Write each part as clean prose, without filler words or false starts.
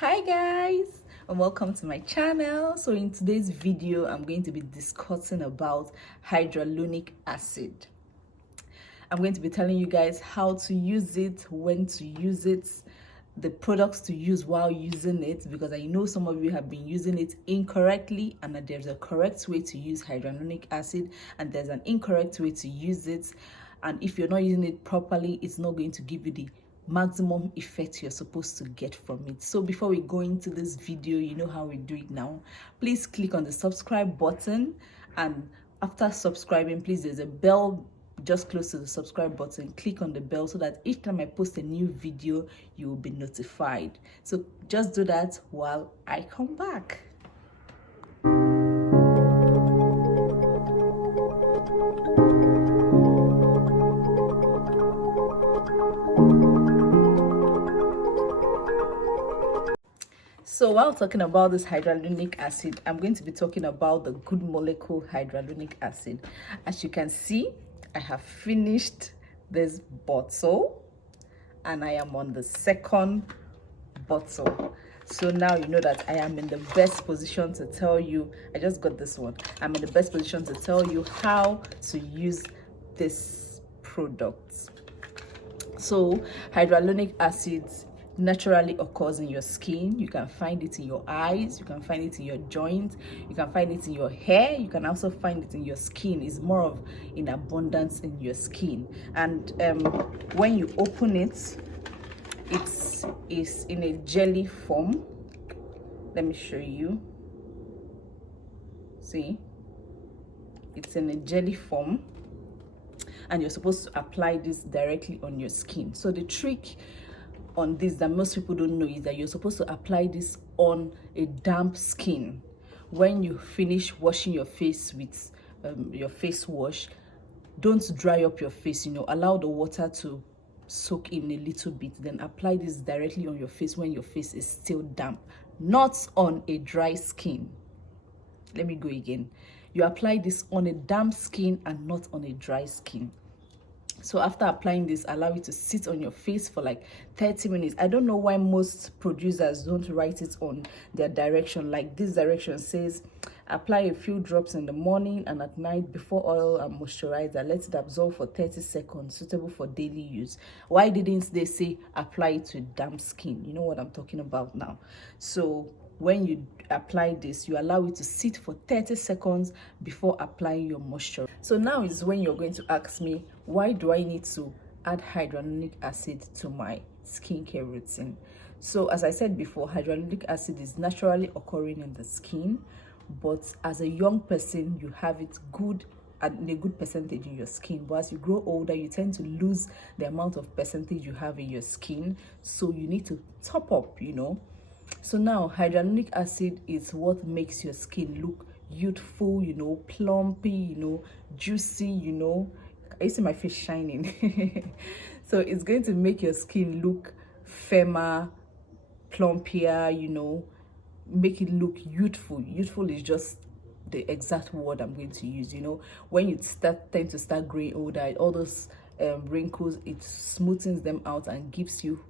Hi guys, and welcome to my channel. So in today's video I'm going to be discussing about hyaluronic acid. I'm going to be telling you guys how to use it, when to use it, the products to use while using it, because I know some of you have been using it incorrectly, and that there's a correct way to use hyaluronic acid and there's an incorrect way to use it, and if you're not using it properly, it's not going to give you the maximum effect you're supposed to get from it. So before we go into this video, you know how we do it now. Please click on the subscribe button, and after subscribing, please, there's a bell just close to the subscribe button. Click on the bell so that each time I post a new video, you will be notified. So just do that while I come back. So while talking about this hyaluronic acid, I'm going to be talking about the good molecule hyaluronic acid. As you can see, I have finished this bottle and I am on the second bottle. So now you know that I am in the best position to tell you, I just got this one, I'm in the best position to tell you how to use this product. So hyaluronic acid naturally occurs in your skin. You can find it in your eyes, you can find it in your joints, you can find it in your hair, you can also find it in your skin. It's more of in abundance in your skin. And when you open it, it is in a jelly form. Let me show you. See, it's in a jelly form, and you're supposed to apply this directly on your skin. So the trick on this that most people don't know is that you're supposed to apply this on a damp skin. When you finish washing your face with your face wash, don't dry up your face, allow the water to soak in a little bit, then apply this directly on your face when your face is still damp, not on a dry skin. Let me go again. You apply this on a damp skin and not on a dry skin. So after applying this, allow it to sit on your face for like 30 minutes. I don't know why most producers don't write it on their direction. Like this direction says, apply a few drops in the morning and at night before oil and moisturizer. Let it absorb for 30 seconds, suitable for daily use. Why didn't they say apply it to damp skin? You know what I'm talking about now. So when you apply this, you allow it to sit for 30 seconds before applying your moisture. So now is when you're going to ask me, why do I need to add hyaluronic acid to my skincare routine? So as I said before, hyaluronic acid is naturally occurring in the skin, but as a young person, you have it good and a good percentage in your skin. But as you grow older, you tend to lose the amount of percentage you have in your skin. So you need to top up, So now hyaluronic acid is what makes your skin look youthful, plumpy, juicy, I see my face shining. So it's going to make your skin look firmer, plumpier, make it look youthful. Youthful is just the exact word I'm going to use. When you tend to start growing older, all those wrinkles, it smoothens them out and gives you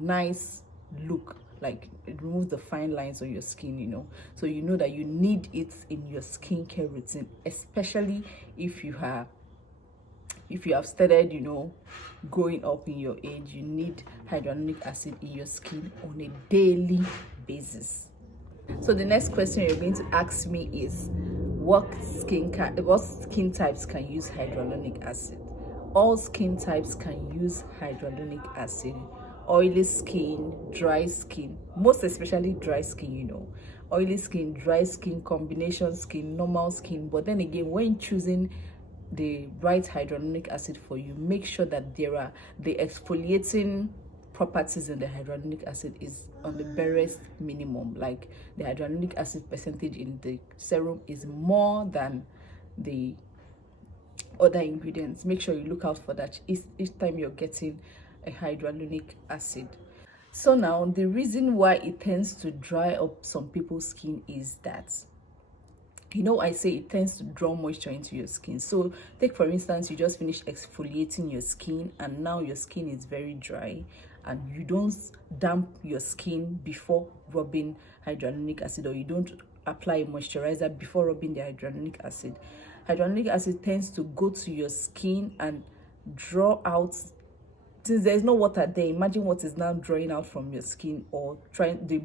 nice look. Like it removes the fine lines on your skin, so you know that you need it in your skincare routine, especially if you have started going up in your age. You need hyaluronic acid in your skin on a daily basis. So the next question you're going to ask me is, what skin types can use hyaluronic acid? All skin types can use hyaluronic acid. Oily skin, dry skin, most especially dry skin, oily skin, dry skin, combination skin, normal skin. But then again, when choosing the right hyaluronic acid for you, make sure that the exfoliating properties in the hyaluronic acid is on the barest minimum. Like the hyaluronic acid percentage in the serum is more than the other ingredients. Make sure you look out for that each time you're getting a hyaluronic acid. So now the reason why it tends to dry up some people's skin is that, I say it tends to draw moisture into your skin. So take for instance, you just finished exfoliating your skin and now your skin is very dry, and you don't damp your skin before rubbing hyaluronic acid, or you don't apply a moisturizer before rubbing the hyaluronic acid. Hyaluronic acid tends to go to your skin and draw out, since there's no water there, imagine what is now drawing out from your skin, or trying, the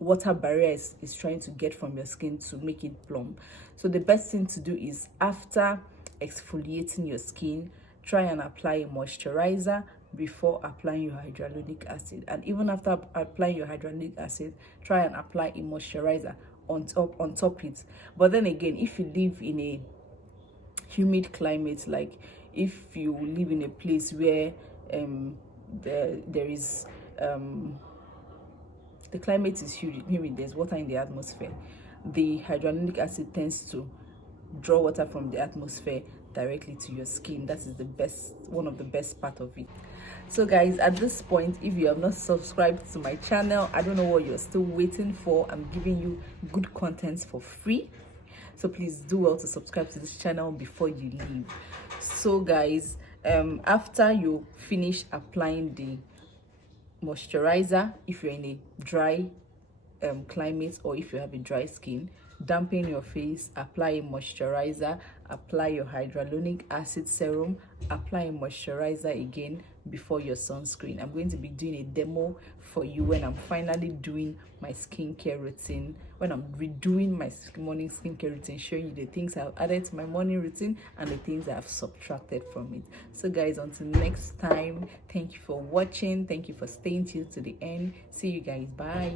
water barrier is trying to get from your skin to make it plump. So the best thing to do is, after exfoliating your skin, try and apply a moisturizer before applying your hyaluronic acid. And even after applying your hyaluronic acid, try and apply a moisturizer on top it. But then again, if you live in a humid climate, like if you live in a place where there is the climate is humid, there's water in the atmosphere, the hyaluronic acid tends to draw water from the atmosphere directly to your skin. That is the best, one of the best part of it. So guys, at this point, if you have not subscribed to my channel, I don't know what you're still waiting for. I'm giving you good content for free, so please do well to subscribe to this channel before you leave. So guys, after you finish applying the moisturizer, if you're in a dry climate, or if you have a dry skin, dampen your face, apply a moisturizer, apply your hyaluronic acid serum, apply a moisturizer again before your sunscreen. I'm going to be doing a demo for you when I'm finally doing my skincare routine, when I'm redoing my morning skincare routine, showing you the things I've added to my morning routine and the things I've subtracted from it. So guys, until next time, thank you for watching, thank you for staying till to the end. See you guys, bye.